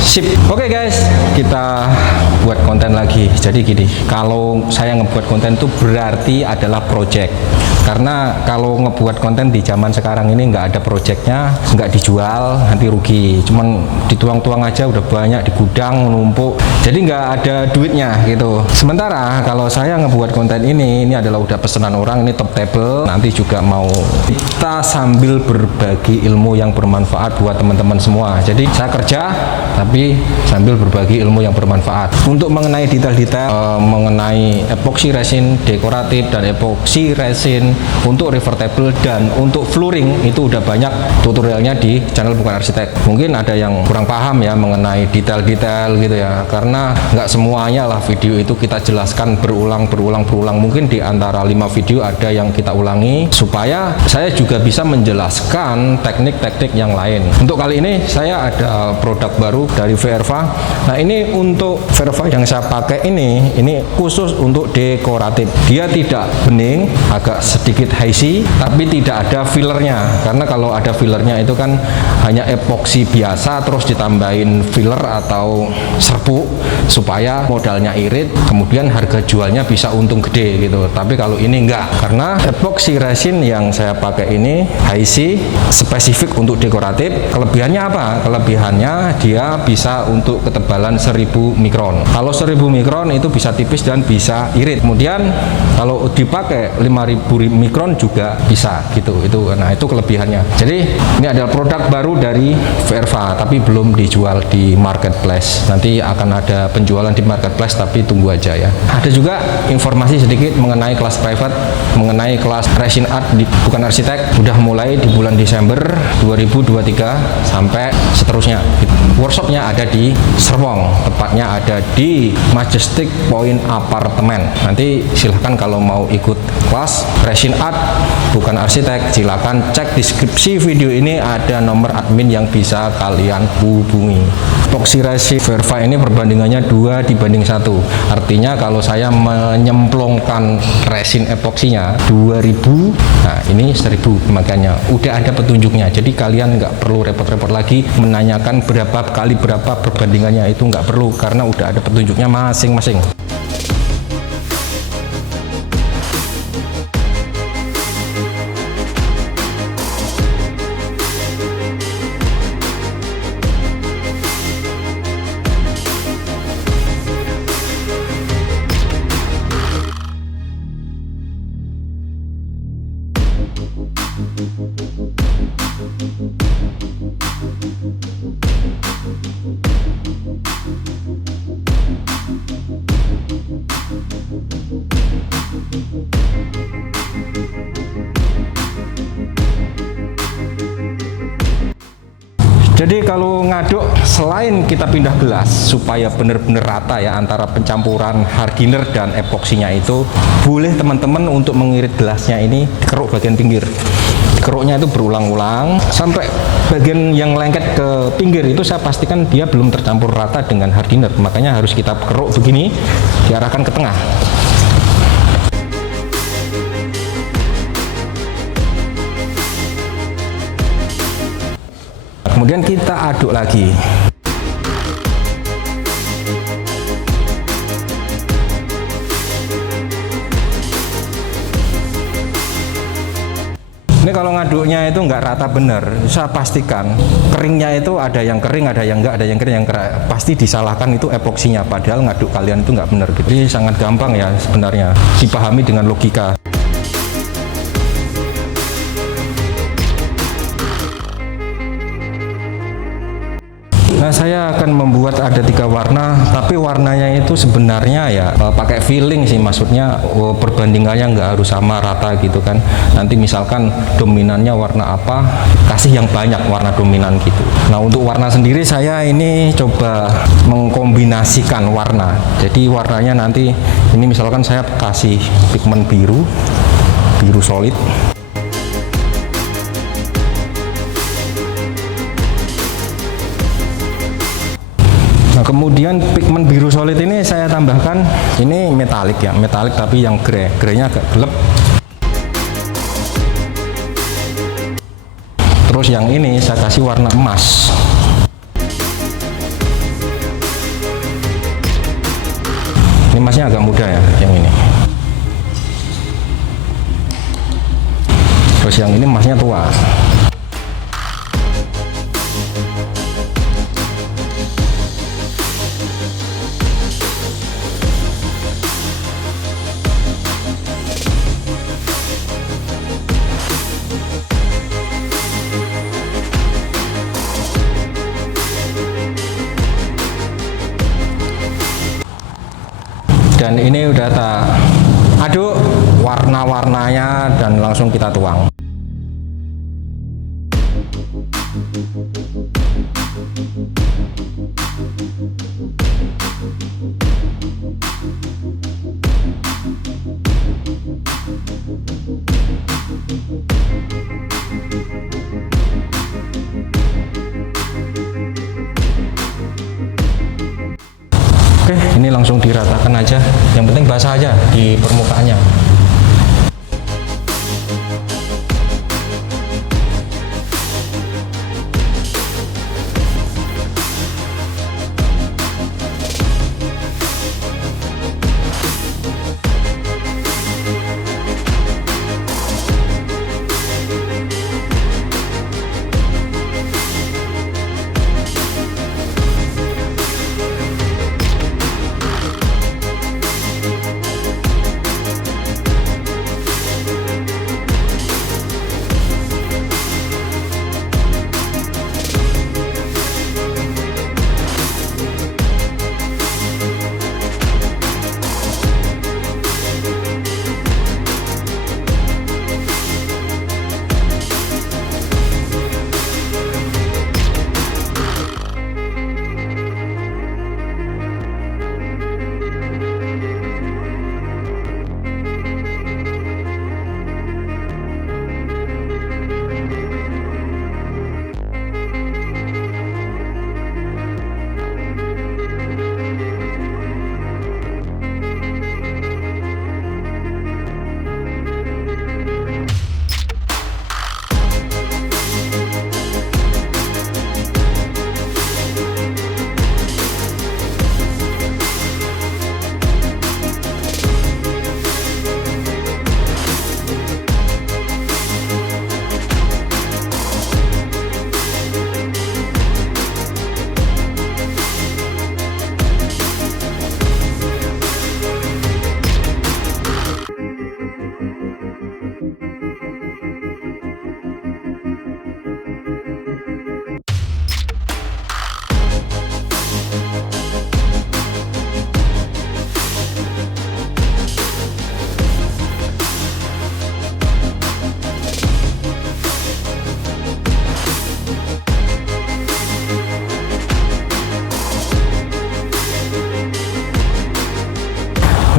Sip. Oke guys, kita buat konten lagi. Jadi gini, kalau saya ngebuat konten itu berarti adalah project. Karena kalau ngebuat konten di zaman sekarang ini nggak ada projectnya, nggak dijual, nanti rugi. Cuman dituang-tuang aja udah banyak di gudang numpuk. Jadi nggak ada duitnya gitu. Sementara kalau saya ngebuat konten ini adalah udah pesanan orang, ini top table. Nanti juga mau kita sambil berbagi ilmu yang bermanfaat buat teman-teman semua. Jadi saya kerja tapi sambil berbagi ilmu yang bermanfaat. Untuk mengenai detail-detail mengenai epoxy resin dekoratif dan epoxy resin untuk revertable dan untuk flooring itu udah banyak tutorialnya di channel Bukan Arsitek. Mungkin ada yang kurang paham ya mengenai detail-detail gitu ya, karena nggak semuanya lah video itu kita jelaskan berulang. Mungkin di antara 5 video ada yang kita ulangi supaya saya juga bisa menjelaskan teknik-teknik yang lain. Untuk kali ini saya ada produk baru dari Verva. Nah, ini untuk Verva yang saya pakai ini khusus untuk dekoratif. Dia tidak bening, agak sedikit hazy, tapi tidak ada fillernya. Karena kalau ada fillernya itu kan hanya epoksi biasa terus ditambahin filler atau serpuk supaya modalnya irit, kemudian harga jualnya bisa untung gede gitu. Tapi kalau ini enggak, karena epoxy resin yang saya pakai ini hazy, spesifik untuk dekoratif. Kelebihannya apa? Kelebihannya dia bisa untuk ketebalan 1000 mikron. Kalau 1000 mikron itu bisa tipis dan bisa irit. Kemudian kalau dipakai 5000 mikron juga bisa gitu. Nah, itu kelebihannya. Jadi ini adalah produk baru dari Verva tapi belum dijual di marketplace. Nanti akan ada penjualan di marketplace tapi tunggu aja ya. Ada juga informasi sedikit mengenai kelas private, mengenai kelas resin art di Bukan Arsitek. Udah mulai di bulan Desember 2023 sampai seterusnya. Workshopnya ada di Serpong, tepatnya ada di Majestic Point Apartemen. Nanti silahkan kalau mau ikut kelas resin art Bukan Arsitek, silahkan cek deskripsi video ini, ada nomor admin yang bisa kalian hubungi. Epoxy resin Verva ini perbandingannya 2:1. Artinya kalau saya menyemplongkan resin epoksinya 2000, nah ini 1000 makanya udah ada petunjuknya. Jadi kalian nggak perlu repot-repot lagi menanyakan berapa kali berapa perbandingannya, itu nggak perlu karena udah ada petunjuknya masing-masing. Jadi kalau ngaduk, selain kita pindah gelas supaya benar-benar rata ya antara pencampuran hardener dan epoksinya itu, boleh teman-teman untuk mengirit gelasnya ini dikeruk bagian pinggir. Dikeruknya itu berulang-ulang sampai bagian yang lengket ke pinggir itu saya pastikan dia belum tercampur rata dengan hardener. Makanya harus kita keruk begini, diarahkan ke tengah. Kemudian kita aduk lagi. Ini kalau ngaduknya itu nggak rata bener, saya pastikan keringnya itu ada yang kering, ada yang nggak, ada yang kering, yang kering. Pasti disalahkan itu epoksinya, padahal ngaduk kalian itu nggak bener gitu. Jadi sangat gampang ya sebenarnya, dipahami dengan logika. Nah, saya akan membuat ada 3 warna, tapi warnanya itu sebenarnya ya pakai feeling sih, maksudnya perbandingannya nggak harus sama rata gitu kan. Nanti misalkan dominannya warna apa, kasih yang banyak warna dominan gitu. Nah, untuk warna sendiri saya ini coba mengkombinasikan warna. Jadi warnanya nanti ini misalkan saya kasih pigmen biru solid. Nah, kemudian pigmen biru solid ini saya tambahkan, ini metalik ya, metalik tapi yang grey-nya agak gelap. Terus yang ini saya kasih warna emas. emasnya agak muda ya yang ini. Terus yang ini emasnya tua. Dan ini udah tak aduk warna-warnanya dan langsung kita tuang. Oke, ini langsung diratakan aja. Yang penting basah aja di permukaannya.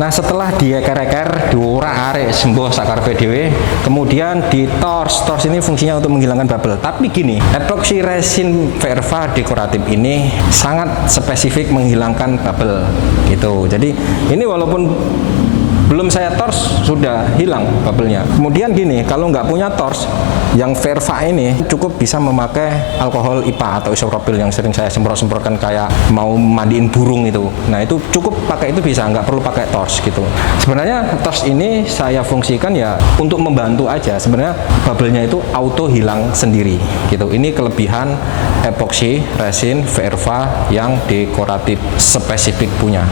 Nah, setelah dieker-eker, diorak-arik sembuh sakarepe dhewe, kemudian di tors. Tors ini fungsinya untuk menghilangkan bubble. Tapi gini, epoxy resin verva dekoratif ini sangat spesifik menghilangkan bubble gitu. Jadi ini walaupun belum saya tors sudah hilang bubble-nya. Kemudian gini, kalau nggak punya tors yang verva ini cukup bisa memakai alkohol IPA atau isopropil yang sering saya semprot-semprotkan kayak mau mandiin burung itu. Nah, itu cukup pakai itu bisa, nggak perlu pakai tors gitu. Sebenarnya tors ini saya fungsikan ya untuk membantu aja. Sebenarnya bubble-nya itu auto hilang sendiri gitu. Ini kelebihan epoxy resin verva yang dekoratif spesifik punya.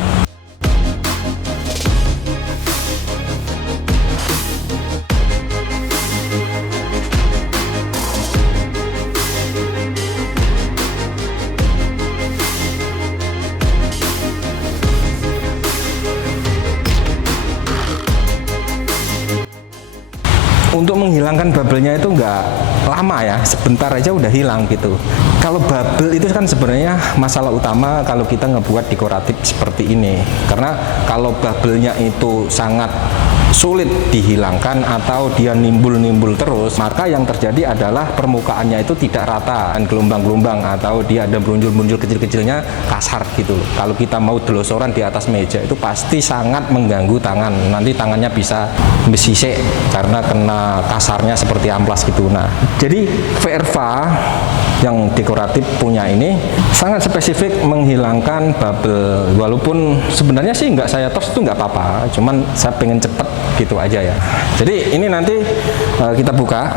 Untuk menghilangkan bubble-nya itu nggak lama ya, sebentar aja udah hilang gitu. Kalau bubble itu kan sebenarnya masalah utama kalau kita ngebuat dekoratif seperti ini. Karena kalau bubble-nya itu sangat sulit dihilangkan atau dia nimbul-nimbul terus, maka yang terjadi adalah permukaannya itu tidak rata dan gelombang-gelombang atau dia ada muncul-muncul kecil-kecilnya kasar gitu loh. Kalau kita mau delosoran di atas meja itu pasti sangat mengganggu tangan. Nanti tangannya bisa besisik karena kena kasarnya seperti amplas gitu. Nah, jadi verva yang dekoratif punya ini sangat spesifik menghilangkan bubble. Walaupun sebenarnya sih nggak saya tos itu nggak apa-apa, cuman saya pengen cepet gitu aja ya. Jadi ini nanti kita buka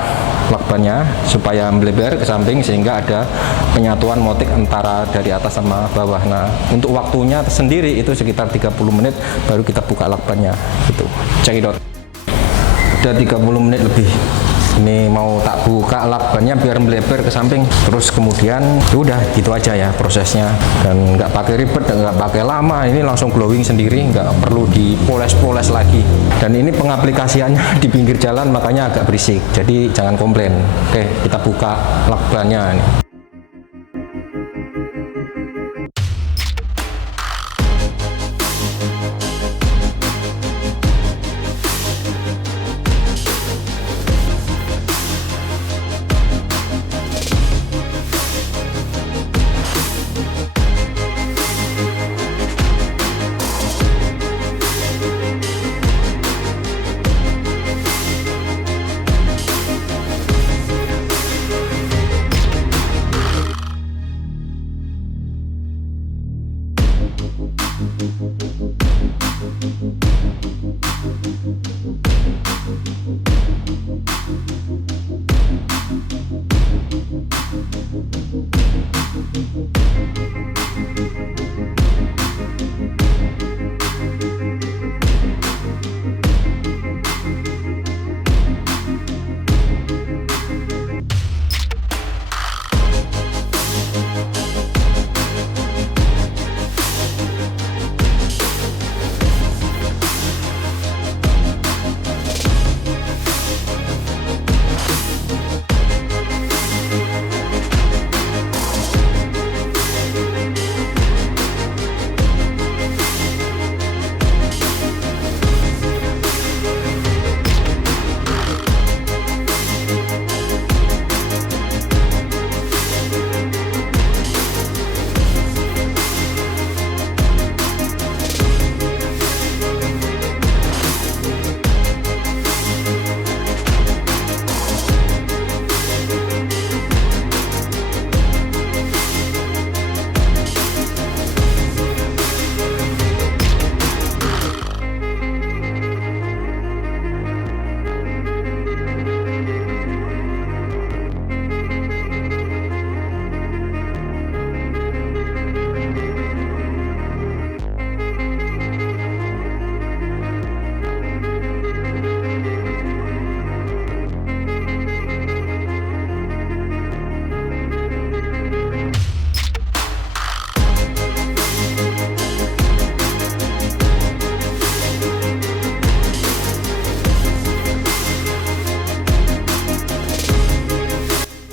lakbannya supaya melebar ke samping sehingga ada penyatuan motif antara dari atas sama bawah. Nah, untuk waktunya sendiri itu sekitar 30 menit baru kita buka lakbannya gitu. Cekidot. Udah 30 menit lebih. Ini mau tak buka lakbannya biar melebar ke samping, terus kemudian udah gitu aja ya prosesnya, dan nggak pakai ribet, nggak pakai lama, ini langsung glowing sendiri, nggak perlu dipoles-poles lagi. Dan ini pengaplikasiannya di pinggir jalan makanya agak berisik, jadi jangan komplain. Oke, kita buka lakbannya nih.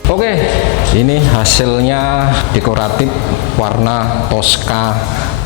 Oke, ini hasilnya dekoratif warna Tosca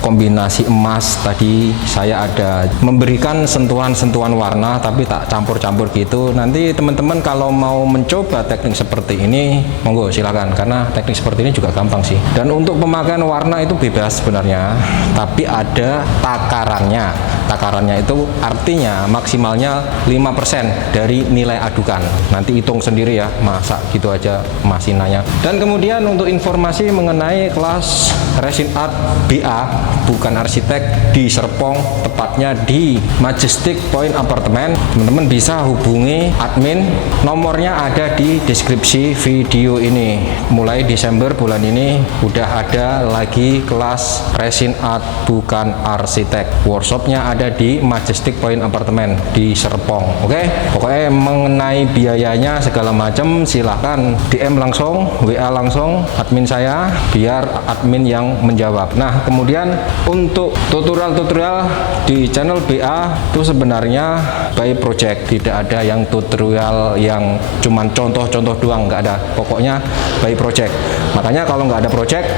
kombinasi emas. Tadi saya ada memberikan sentuhan-sentuhan warna tapi tak campur-campur gitu. Nanti teman-teman kalau mau mencoba teknik seperti ini monggo silakan, karena teknik seperti ini juga gampang sih. Dan untuk pemakaian warna itu bebas sebenarnya, tapi ada takarannya. Takarannya itu artinya maksimalnya 5% dari nilai adukan. Nanti hitung sendiri ya, masa gitu aja masih nanya. Dan kemudian untuk informasi mengenai kelas Resin Art BA bukan arsitek di Serpong, tepatnya di Majestic Point Apartemen, teman-teman bisa hubungi admin, nomornya ada di deskripsi video ini. Mulai Desember bulan ini udah ada lagi kelas Resin Art bukan arsitek, workshopnya ada di Majestic Point Apartemen di Serpong. Oke, pokoknya mengenai biayanya segala macam silahkan DM langsung, WA langsung admin saya biar admin yang menjawab. Nah, kemudian untuk tutorial-tutorial di channel BA itu sebenarnya by project, tidak ada yang tutorial yang cuman contoh-contoh doang, nggak ada, pokoknya by project. Makanya kalau nggak ada project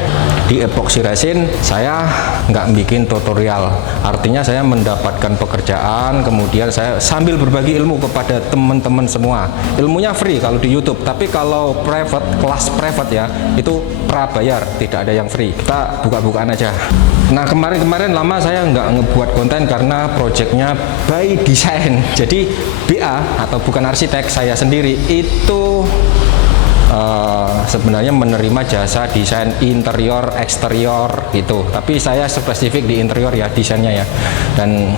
di epoxy resin saya nggak bikin tutorial, artinya saya mendapatkan pekerjaan kemudian saya sambil berbagi ilmu kepada teman-teman semua. Ilmunya free kalau di YouTube, tapi kalau private, kelas private ya itu prabayar, tidak ada yang free, kita buka-bukaan aja. Nah, kemarin lama saya nggak ngebuat konten karena projectnya by design. Jadi BA atau bukan arsitek saya sendiri itu sebenarnya menerima jasa desain interior, eksterior gitu. Tapi saya spesifik di interior ya, desainnya ya. Dan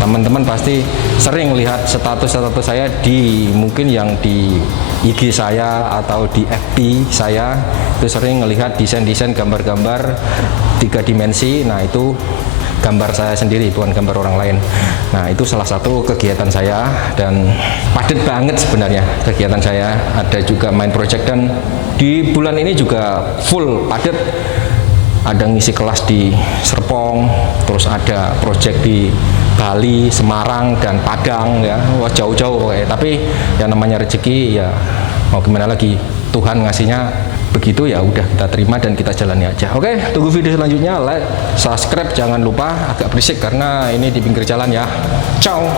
teman-teman pasti sering lihat status-status saya di mungkin yang di IG saya atau di FB saya, itu sering melihat desain-desain gambar-gambar 3 dimensi. Nah, itu gambar saya sendiri, bukan gambar orang lain. Nah, itu salah satu kegiatan saya dan padat banget sebenarnya kegiatan saya. Ada juga main project dan di bulan ini juga full padat. Ada ngisi kelas di Serpong, terus ada project di Bali, Semarang, dan Padang ya. Wah, jauh-jauh pokoknya. Tapi yang namanya rezeki ya mau gimana lagi, Tuhan ngasihnya begitu, ya udah kita terima dan kita jalani aja. Oke, tunggu video selanjutnya, like, subscribe, jangan lupa. Agak berisik karena ini di pinggir jalan ya. Ciao.